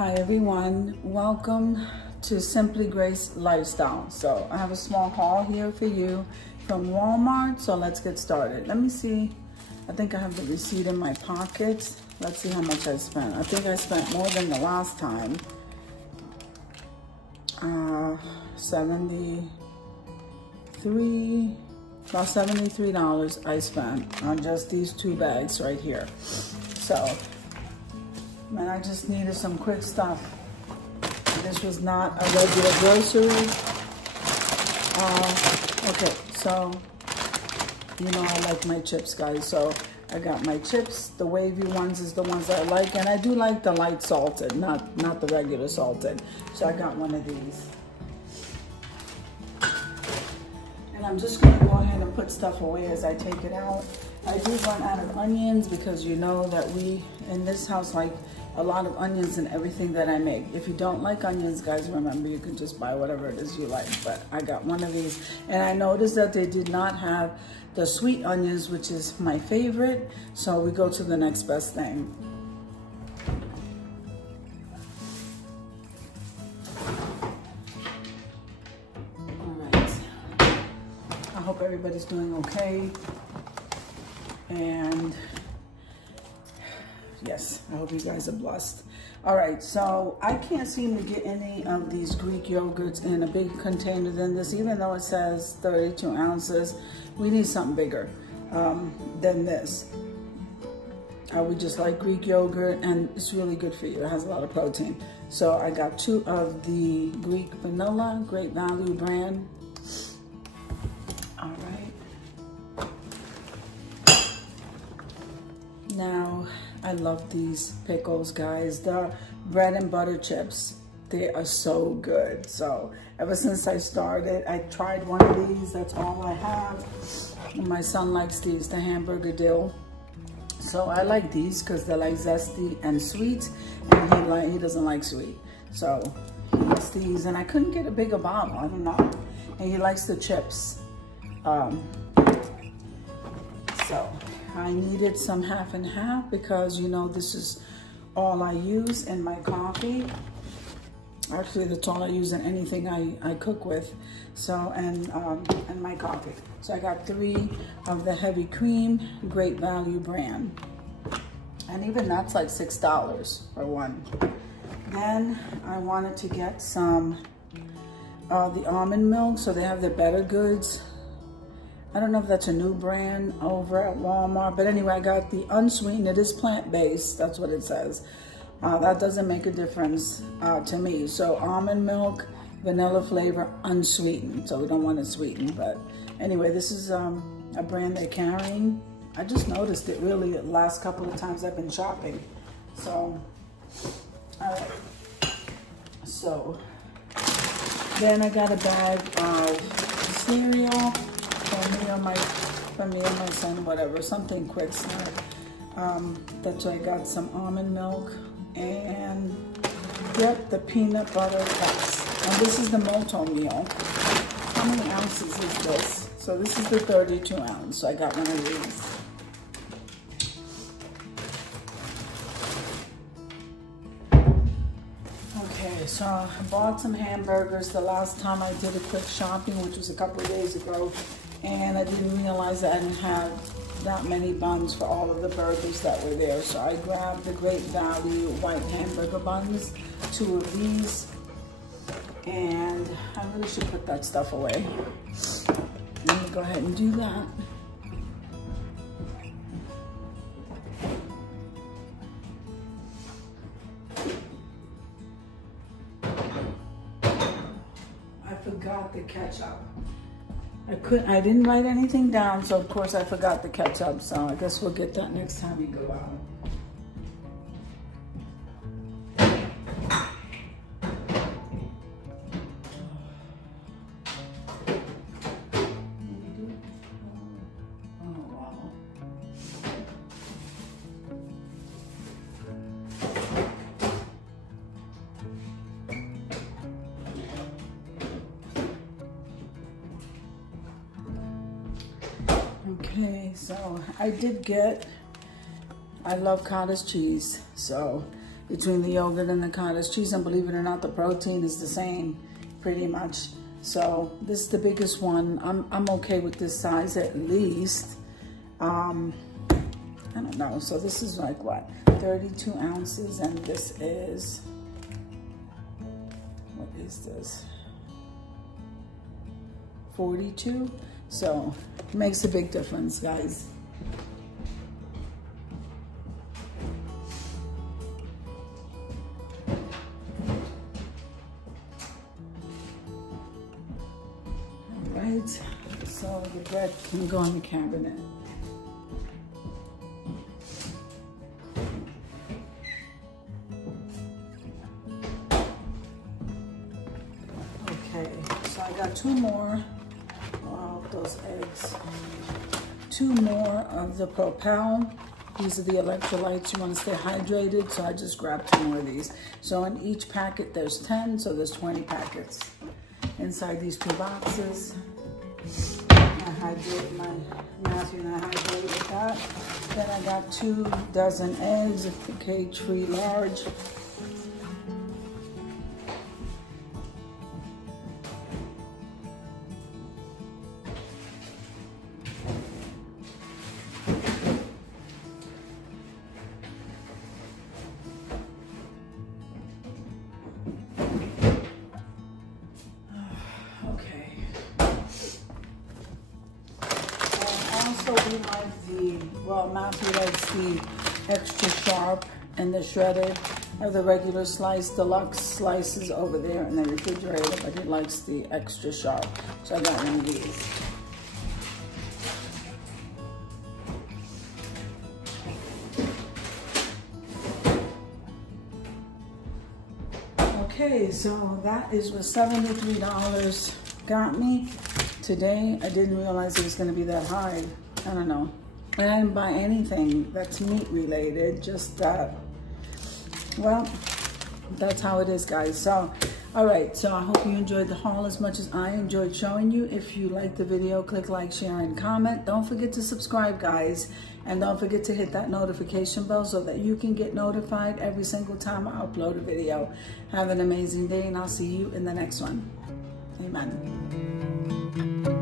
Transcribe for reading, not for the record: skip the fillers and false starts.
Hi everyone, welcome to Simply Grace Lifestyle. So I have a small haul here for you from Walmart, so let's get started. Let me see, I think I have the receipt in my pocket. Let's see how much I spent. I think I spent more than the last time. About $73 I spent on just these two bags right here. So, man, I just needed some quick stuff. This was not a regular grocery. Okay, so, you know I like my chips, guys. So I got my chips. The wavy ones is the ones I like. And I do like the light salted, not the regular salted. So I got one of these. And I'm just gonna go ahead and put stuff away as I take it out. I do run out of onions because you know that we, in this house, like a lot of onions in everything that I make. If you don't like onions, guys, remember you can just buy whatever it is you like. But I got one of these, and I noticed that they did not have the sweet onions, which is my favorite. So we go to the next best thing. I hope everybody's doing okay. And yes, I hope you guys are blessed. All right, so I can't seem to get any of these Greek yogurts in a big container than this, even though it says 32 ounces. We need something bigger than this. We just like Greek yogurt, and it's really good for you. It has a lot of protein. So I got 2 of the Greek vanilla, Great Value brand. All right. Now, I love these pickles, guys. The bread and butter chips, they are so good. So ever since I started, I tried one of these. That's all I have. And my son likes these, the hamburger dill. So I like these because they're like zesty and sweet, and he doesn't like sweet. So he gets these, and I couldn't get a bigger bottle. I don't know. And he likes the chips. So I needed some half and half because, you know, this is all I use in my coffee. Actually, that's all I use in anything I cook with. So, and my coffee. So I got 3 of the heavy cream, Great Value brand. And even that's like $6 for one. Then I wanted to get some the almond milk. So they have the Better Goods. I don't know if that's a new brand over at Walmart, but anyway, I got the unsweetened. It is plant-based, that's what it says. That doesn't make a difference to me. So almond milk, vanilla flavor, unsweetened. So we don't want it sweetened, but anyway, this is a brand they're carrying. I just noticed it really the last couple of times I've been shopping. So, all right. So, then I got a bag of cereal. For me or my son, whatever, something quick snack. That's why I got some almond milk and yep, the peanut butter cups. And this is the multi-meal. How many ounces is this? So this is the 32 ounce. So I got one of these. Okay, so I bought some hamburgers the last time I did a quick shopping, which was a couple of days ago. And I didn't realize that I didn't have that many buns for all of the burgers that were there. So I grabbed the Great Value white hamburger buns, 2 of these. And I really should put that stuff away. Let me go ahead and do that. I forgot the ketchup. I didn't write anything down, so of course I forgot the ketchup, so I guess we'll get that next time we go out. Okay, so I love cottage cheese, so between the yogurt and the cottage cheese, and believe it or not, the protein is the same pretty much. So this is the biggest one. I'm okay with this size at least. I don't know. So this is like what, 32 ounces, and this is, what is this? 42. So it makes a big difference, guys. So the bread can go in the cabinet. Okay, so I got 2 more of those eggs. 2 more of the Propel. These are the electrolytes. You want to stay hydrated, so I just grabbed 2 more of these. So in each packet there's 10, so there's 20 packets inside these 2 boxes. I hydrate Matthew and I hydrate with that. Then I got 2 dozen eggs, cage-free large. We like the, well, Matthew likes the extra sharp and the shredded, or the regular slice, deluxe slices over there in the refrigerator, but he likes the extra sharp. So I got one of these. Okay, so that is what $73 got me today. I didn't realize it was going to be that high. I don't know. I didn't buy anything that's meat related, just that. Well, that's how it is, guys. So, all right. So I hope you enjoyed the haul as much as I enjoyed showing you. If you liked the video, click like, share, and comment. Don't forget to subscribe, guys. And don't forget to hit that notification bell so that you can get notified every single time I upload a video. Have an amazing day, and I'll see you in the next one. Amen.